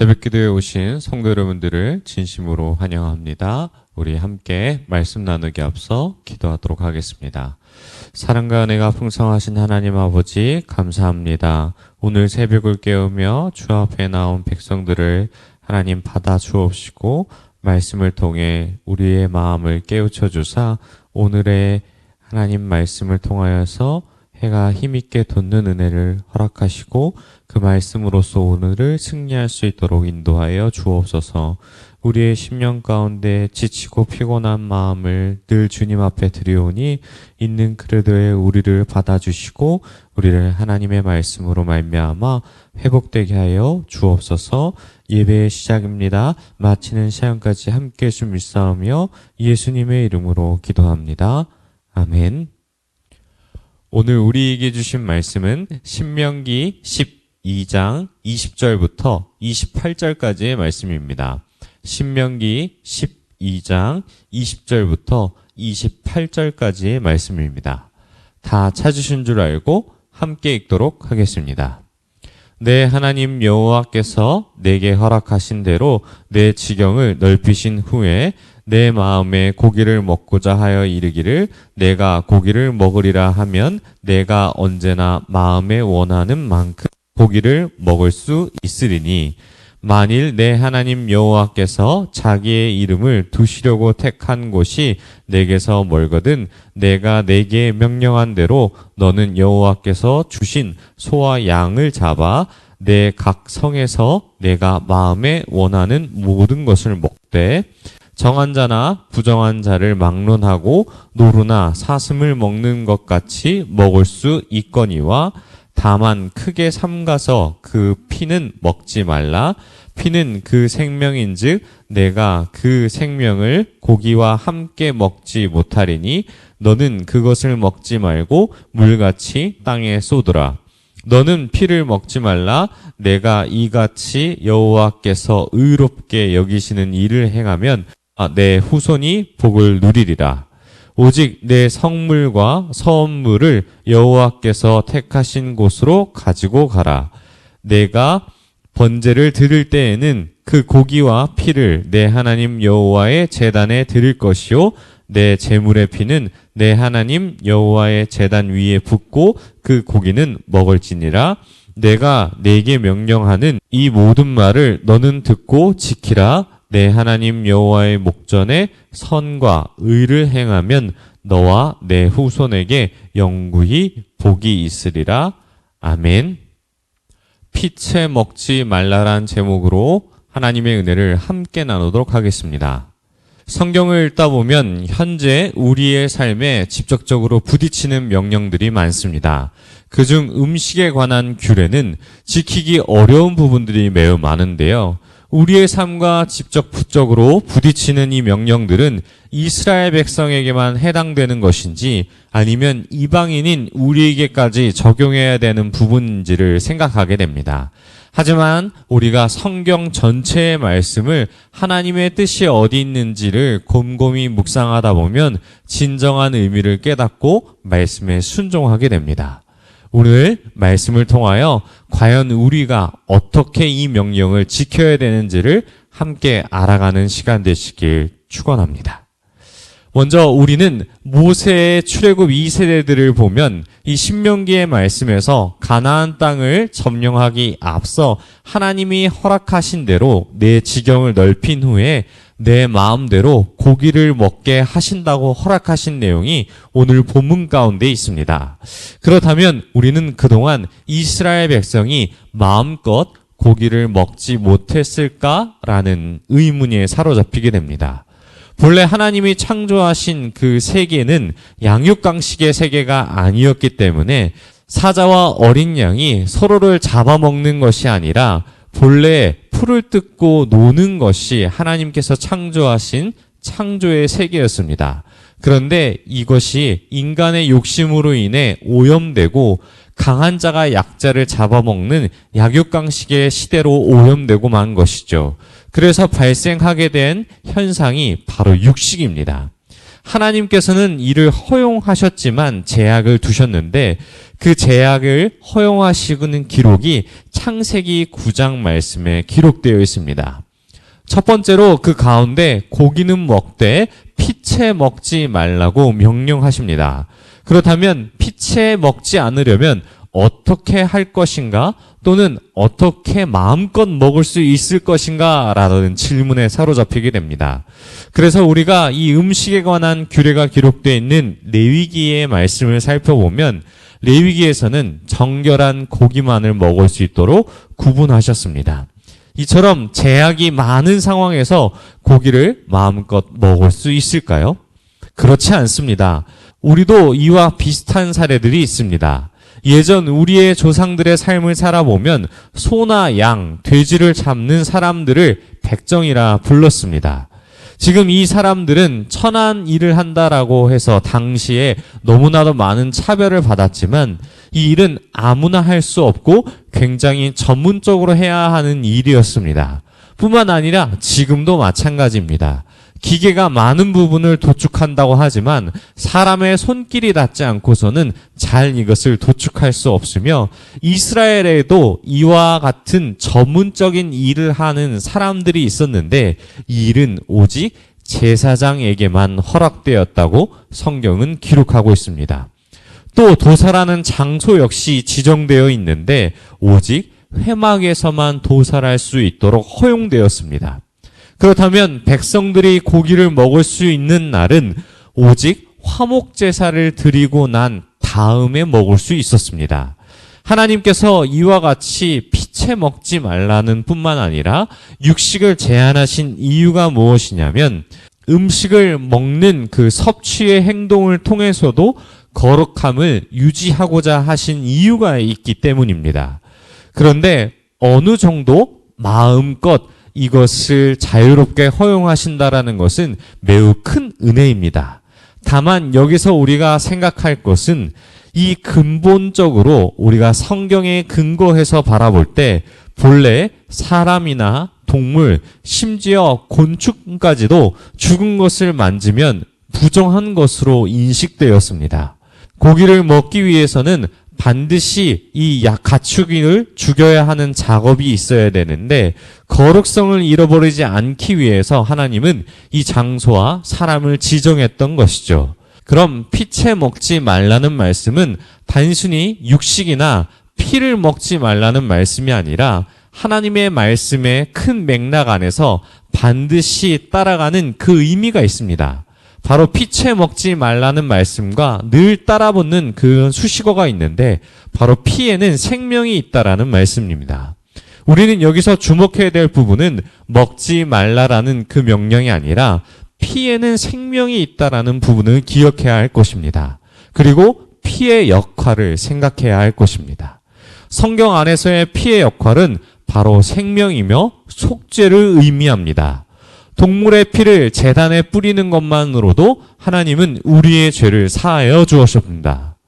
새벽기도에 오신 성도 여러분들을 진심으로 환영합니다. 우리 함께 말씀 나누기 앞서 기도하도록 하겠습니다. 사랑과 은혜가 풍성하신 하나님 아버지 감사합니다. 오늘 새벽을 깨우며 주 앞에 나온 백성들을 하나님 받아 주옵시고 말씀을 통해 우리의 마음을 깨우쳐 주사 오늘의 하나님 말씀을 통하여서 해가 힘있게 돋는 은혜를 허락하시고 그 말씀으로써 오늘을 승리할 수 있도록 인도하여 주옵소서. 우리의 심령 가운데 지치고 피곤한 마음을 늘 주님 앞에 드리오니 있는 그대로의 우리를 받아주시고 우리를 하나님의 말씀으로 말미암아 회복되게 하여 주옵소서. 예배의 시작입니다. 마치는 시간까지 함께 해 주 믿사오며 예수님의 이름으로 기도합니다. 아멘. 오늘 우리에게 주신 말씀은 신명기 12장 20절부터 28절까지의 말씀입니다. 신명기 12장 20절부터 28절까지의 말씀입니다. 다 찾으신 줄 알고 함께 읽도록 하겠습니다. 내 하나님 여호와께서 내게 허락하신 대로 내 지경을 넓히신 후에 내 마음에 고기를 먹고자 하여 이르기를 내가 고기를 먹으리라 하면 내가 언제나 마음에 원하는 만큼 고기를 먹을 수 있으리니 만일 내 하나님 여호와께서 자기의 이름을 두시려고 택한 곳이 내게서 멀거든 내가 내게 명령한 대로 너는 여호와께서 주신 소와 양을 잡아 내 각 성에서 내가 마음에 원하는 모든 것을 먹되 정한 자나 부정한 자를 막론하고 노루나 사슴을 먹는 것 같이 먹을 수 있거니와 다만 크게 삼가서 그 피는 먹지 말라. 피는 그 생명인즉 내가 그 생명을 고기와 함께 먹지 못하리니 너는 그것을 먹지 말고 물같이 땅에 쏟으라. 너는 피를 먹지 말라. 내가 이같이 여호와께서 의롭게 여기시는 일을 행하면 내 후손이 복을 누리리라. 오직 내 성물과 서원물을 여호와께서 택하신 곳으로 가지고 가라. 내가 번제를 드릴 때에는 그 고기와 피를 내 하나님 여호와의 제단에 드릴 것이요 내 제물의 피는 내 하나님 여호와의 제단 위에 붓고 그 고기는 먹을지니라. 내가 내게 명령하는 이 모든 말을 너는 듣고 지키라. 내 하나님 여호와의 목전에 선과 의를 행하면 너와 내 후손에게 영구히 복이 있으리라. 아멘. 피채 먹지 말라란 제목으로 하나님의 은혜를 함께 나누도록 하겠습니다. 성경을 읽다 보면 현재 우리의 삶에 직접적으로 부딪히는 명령들이 많습니다. 그중 음식에 관한 규례는 지키기 어려운 부분들이 매우 많은데요. 우리의 삶과 직접적으로 부딪히는 이 명령들은 이스라엘 백성에게만 해당되는 것인지 아니면 이방인인 우리에게까지 적용해야 되는 부분인지를 생각하게 됩니다. 하지만 우리가 성경 전체의 말씀을 하나님의 뜻이 어디 있는지를 곰곰이 묵상하다 보면 진정한 의미를 깨닫고 말씀에 순종하게 됩니다. 오늘 말씀을 통하여 과연 우리가 어떻게 이 명령을 지켜야 되는지를 함께 알아가는 시간 되시길 축원합니다. 먼저 우리는 모세의 출애굽 2세대들을 보면 이 신명기의 말씀에서 가나안 땅을 점령하기 앞서 하나님이 허락하신 대로 내 지경을 넓힌 후에 내 마음대로 고기를 먹게 하신다고 허락하신 내용이 오늘 본문 가운데 있습니다. 그렇다면 우리는 그동안 이스라엘 백성이 마음껏 고기를 먹지 못했을까라는 의문에 사로잡히게 됩니다. 본래 하나님이 창조하신 그 세계는 양육강식의 세계가 아니었기 때문에 사자와 어린 양이 서로를 잡아먹는 것이 아니라 본래 풀을 뜯고 노는 것이 하나님께서 창조하신 창조의 세계였습니다. 그런데 이것이 인간의 욕심으로 인해 오염되고 강한 자가 약자를 잡아먹는 약육강식의 시대로 오염되고 만 것이죠. 그래서 발생하게 된 현상이 바로 육식입니다. 하나님께서는 이를 허용하셨지만 제약을 두셨는데 그 제약을 허용하시는 기록이 창세기 9장 말씀에 기록되어 있습니다. 첫 번째로 그 가운데 고기는 먹되 피채 먹지 말라고 명령하십니다. 그렇다면 피채 먹지 않으려면 어떻게 할 것인가? 또는 어떻게 마음껏 먹을 수 있을 것인가? 라는 질문에 사로잡히게 됩니다. 그래서 우리가 이 음식에 관한 규례가 기록되어 있는 레위기의 말씀을 살펴보면 레위기에서는 정결한 고기만을 먹을 수 있도록 구분하셨습니다. 이처럼 제약이 많은 상황에서 고기를 마음껏 먹을 수 있을까요? 그렇지 않습니다. 우리도 이와 비슷한 사례들이 있습니다. 예전 우리의 조상들의 삶을 살아보면 소나 양, 돼지를 잡는 사람들을 백정이라 불렀습니다. 지금 이 사람들은 천한 일을 한다라고 해서 당시에 너무나도 많은 차별을 받았지만 이 일은 아무나 할 수 없고 굉장히 전문적으로 해야 하는 일이었습니다. 뿐만 아니라 지금도 마찬가지입니다. 기계가 많은 부분을 도축한다고 하지만 사람의 손길이 닿지 않고서는 잘 이것을 도축할 수 없으며 이스라엘에도 이와 같은 전문적인 일을 하는 사람들이 있었는데 이 일은 오직 제사장에게만 허락되었다고 성경은 기록하고 있습니다. 또 도살하는 장소 역시 지정되어 있는데 오직 회막에서만 도살할 수 있도록 허용되었습니다. 그렇다면 백성들이 고기를 먹을 수 있는 날은 오직 화목 제사를 드리고 난 다음에 먹을 수 있었습니다. 하나님께서 이와 같이 피채 먹지 말라는 뿐만 아니라 육식을 제한하신 이유가 무엇이냐면 음식을 먹는 그 섭취의 행동을 통해서도 거룩함을 유지하고자 하신 이유가 있기 때문입니다. 그런데 어느 정도 마음껏 이것을 자유롭게 허용하신다라는 것은 매우 큰 은혜입니다. 다만 여기서 우리가 생각할 것은 이 근본적으로 우리가 성경에 근거해서 바라볼 때 본래 사람이나 동물, 심지어 곤충까지도 죽은 것을 만지면 부정한 것으로 인식되었습니다. 고기를 먹기 위해서는 반드시 이 가축을 죽여야 하는 작업이 있어야 되는데 거룩성을 잃어버리지 않기 위해서 하나님은 이 장소와 사람을 지정했던 것이죠. 그럼 피채 먹지 말라는 말씀은 단순히 육식이나 피를 먹지 말라는 말씀이 아니라 하나님의 말씀의 큰 맥락 안에서 반드시 따라가는 그 의미가 있습니다. 바로 피채 먹지 말라는 말씀과 늘 따라붙는 그 수식어가 있는데 바로 피에는 생명이 있다라는 말씀입니다. 우리는 여기서 주목해야 될 부분은 먹지 말라라는 그 명령이 아니라 피에는 생명이 있다라는 부분을 기억해야 할 것입니다. 그리고 피의 역할을 생각해야 할 것입니다. 성경 안에서의 피의 역할은 바로 생명이며 속죄를 의미합니다. 동물의 피를 제단에 뿌리는 것만으로도 하나님은 우리의 죄를 사하여 주었습니다.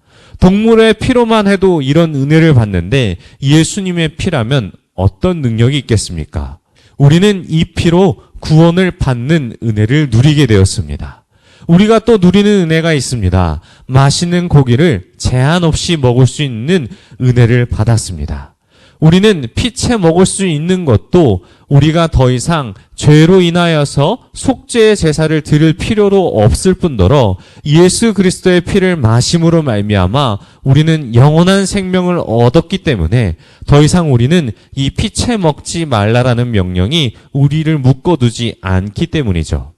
동물의 피로만 해도 이런 은혜를 받는데 예수님의 피라면 어떤 능력이 있겠습니까? 우리는 이 피로 구원을 받는 은혜를 누리게 되었습니다. 우리가 또 누리는 은혜가 있습니다. 맛있는 고기를 제한 없이 먹을 수 있는 은혜를 받았습니다. 우리는 피채 먹을 수 있는 것도 우리가 더 이상 죄로 인하여서 속죄의 제사를 드릴 필요도 없을 뿐더러 예수 그리스도의 피를 마심으로 말미암아 우리는 영원한 생명을 얻었기 때문에 더 이상 우리는 이 피채 먹지 말라라는 명령이 우리를 묶어두지 않기 때문이죠.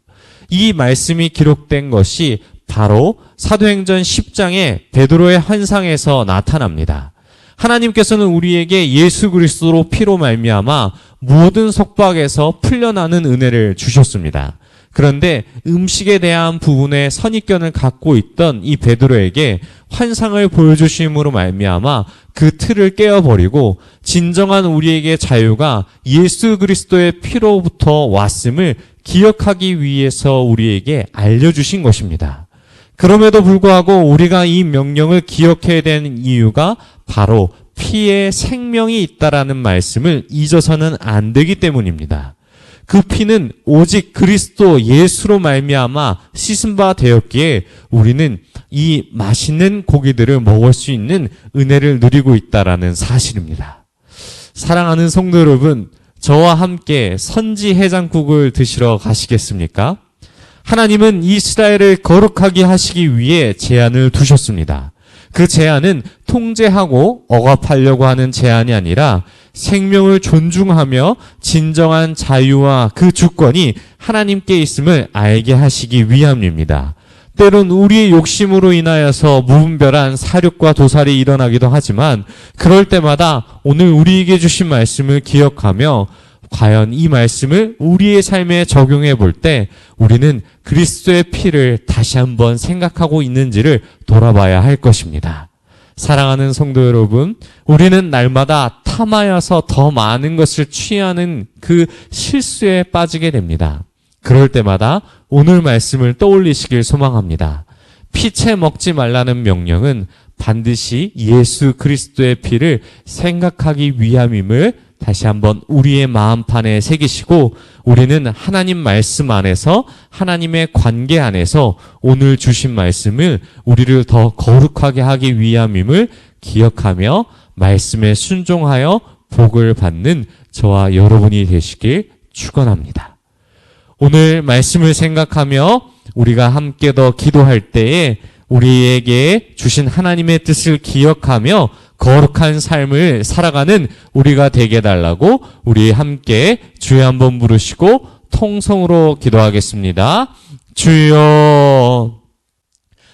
이 말씀이 기록된 것이 바로 사도행전 10장의 베드로의 환상에서 나타납니다. 하나님께서는 우리에게 예수 그리스도로 피로 말미암아 모든 속박에서 풀려나는 은혜를 주셨습니다. 그런데 음식에 대한 부분에 선입견을 갖고 있던 이 베드로에게 환상을 보여주심으로 말미암아 그 틀을 깨어버리고 진정한 우리에게 자유가 예수 그리스도의 피로부터 왔음을 기억하기 위해서 우리에게 알려주신 것입니다. 그럼에도 불구하고 우리가 이 명령을 기억해야 되는 이유가 바로 피에 생명이 있다라는 말씀을 잊어서는 안 되기 때문입니다. 그 피는 오직 그리스도 예수로 말미암아 씻은 바 되었기에 우리는 이 맛있는 고기들을 먹을 수 있는 은혜를 누리고 있다라는 사실입니다. 사랑하는 성도 여러분, 저와 함께 선지 해장국을 드시러 가시겠습니까? 하나님은 이스라엘을 거룩하게 하시기 위해 제한을 두셨습니다. 그 제한은 통제하고 억압하려고 하는 제한이 아니라 생명을 존중하며 진정한 자유와 그 주권이 하나님께 있음을 알게 하시기 위함입니다. 때론 우리의 욕심으로 인하여서 무분별한 사륙과 도살이 일어나기도 하지만 그럴 때마다 오늘 우리에게 주신 말씀을 기억하며 과연 이 말씀을 우리의 삶에 적용해 볼 때 우리는 그리스도의 피를 다시 한번 생각하고 있는지를 돌아봐야 할 것입니다. 사랑하는 성도 여러분, 우리는 날마다 탐하여서 더 많은 것을 취하는 그 실수에 빠지게 됩니다. 그럴 때마다 오늘 말씀을 떠올리시길 소망합니다. 피채 먹지 말라는 명령은 반드시 예수 그리스도의 피를 생각하기 위함임을 다시 한번 우리의 마음판에 새기시고 우리는 하나님 말씀 안에서 하나님의 관계 안에서 오늘 주신 말씀을 우리를 더 거룩하게 하기 위함임을 기억하며 말씀에 순종하여 복을 받는 저와 여러분이 되시길 축원합니다. 오늘 말씀을 생각하며 우리가 함께 더 기도할 때에 우리에게 주신 하나님의 뜻을 기억하며 거룩한 삶을 살아가는 우리가 되게 해달라고 우리 함께 주여 한번 부르시고 통성으로 기도하겠습니다. 주여.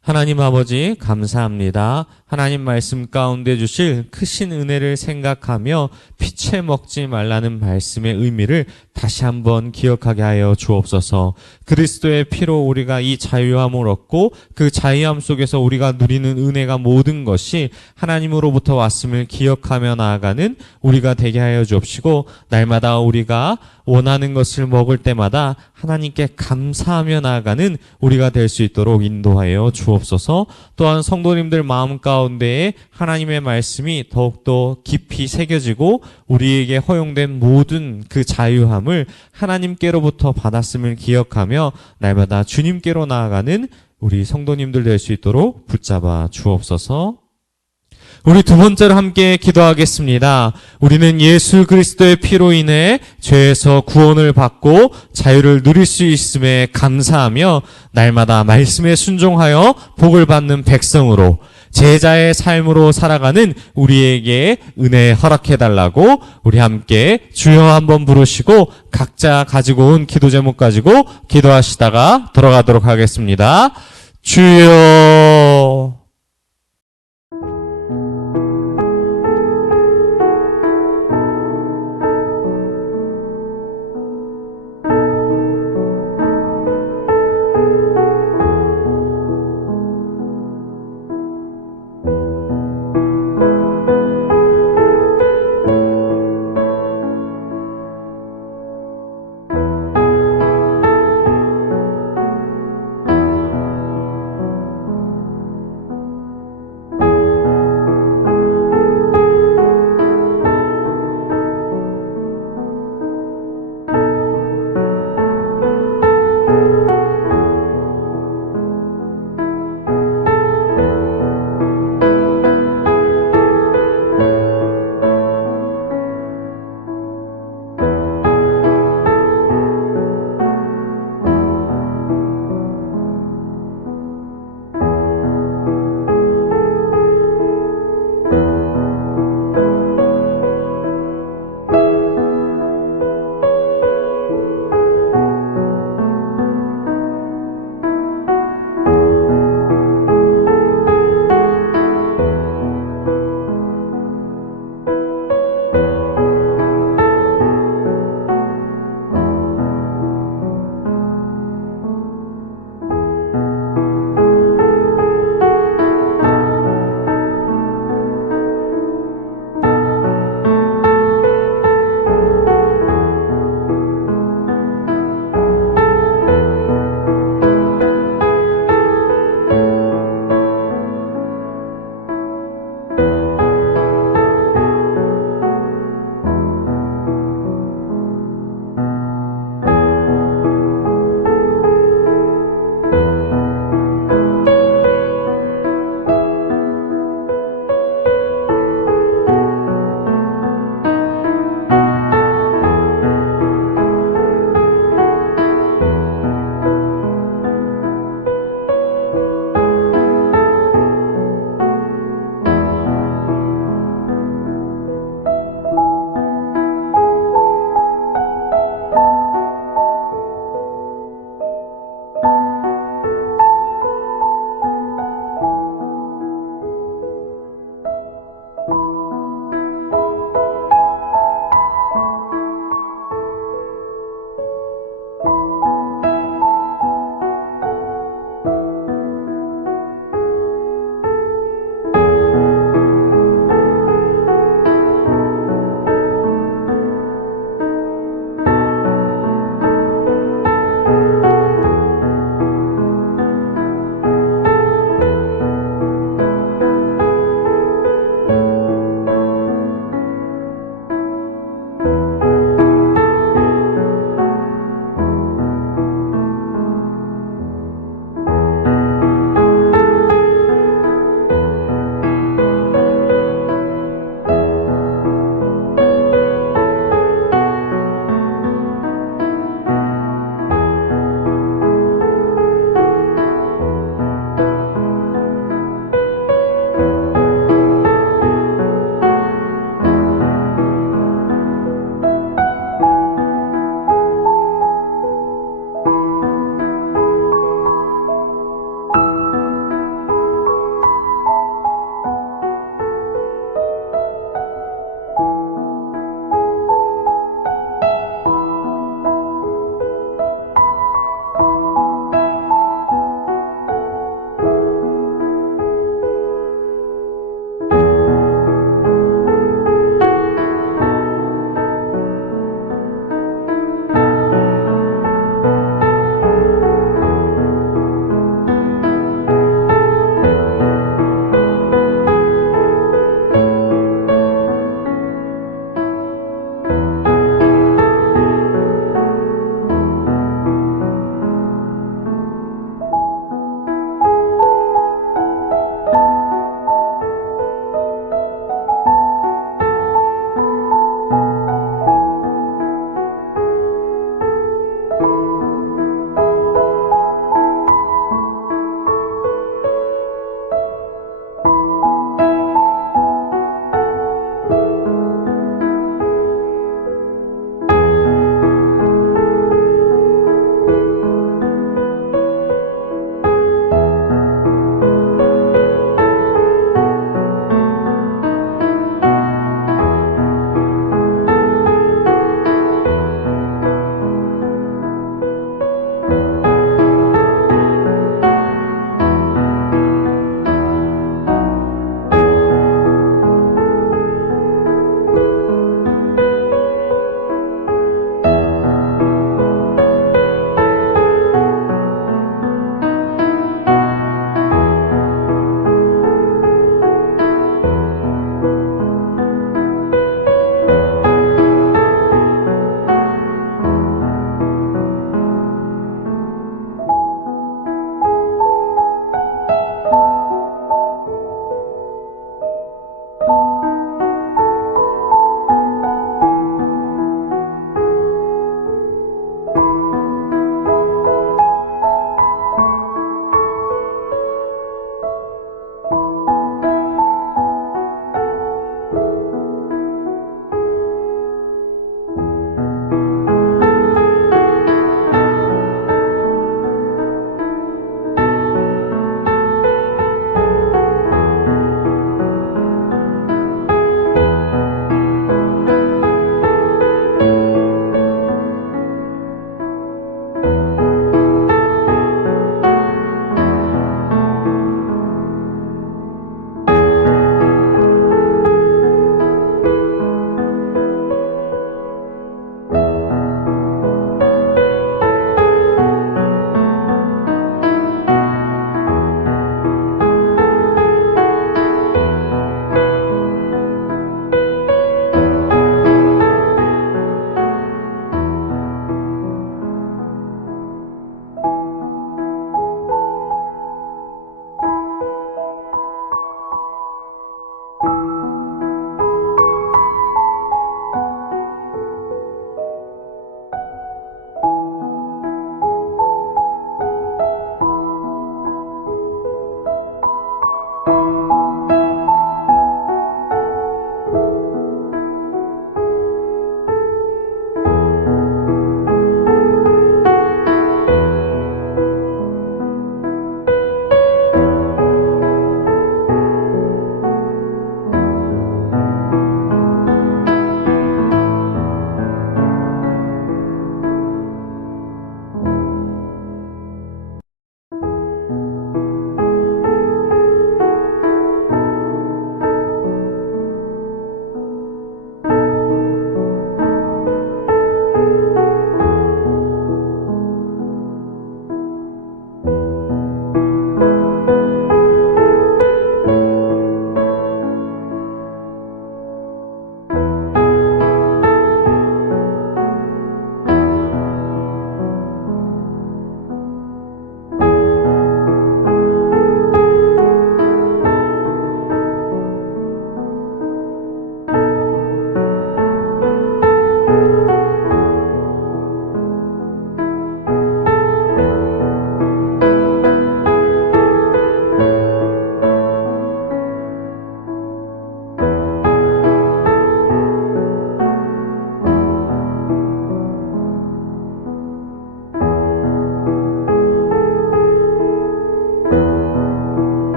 하나님 아버지 감사합니다. 하나님 말씀 가운데 주실 크신 은혜를 생각하며 피채 먹지 말라는 말씀의 의미를 다시 한번 기억하게 하여 주옵소서. 그리스도의 피로 우리가 이 자유함을 얻고 그 자유함 속에서 우리가 누리는 은혜가 모든 것이 하나님으로부터 왔음을 기억하며 나아가는 우리가 되게 하여 주옵시고 날마다 우리가 원하는 것을 먹을 때마다 하나님께 감사하며 나아가는 우리가 될 수 있도록 인도하여 주옵소서. 또한 성도님들 마음 가운데에 하나님의 말씀이 더욱더 깊이 새겨지고 우리에게 허용된 모든 그 자유함을 하나님께로부터 받았음을 기억하며 날마다 주님께로 나아가는 우리 성도님들 될 수 있도록 붙잡아 주옵소서. 우리 두 번째로 함께 기도하겠습니다. 우리는 예수 그리스도의 피로 인해 죄에서 구원을 받고 자유를 누릴 수 있음에 감사하며 날마다 말씀에 순종하여 복을 받는 백성으로 제자의 삶으로 살아가는 우리에게 은혜 허락해달라고 우리 함께 주여 한번 부르시고 각자 가지고 온 기도 제목 가지고 기도하시다가 들어가도록 하겠습니다. 주여.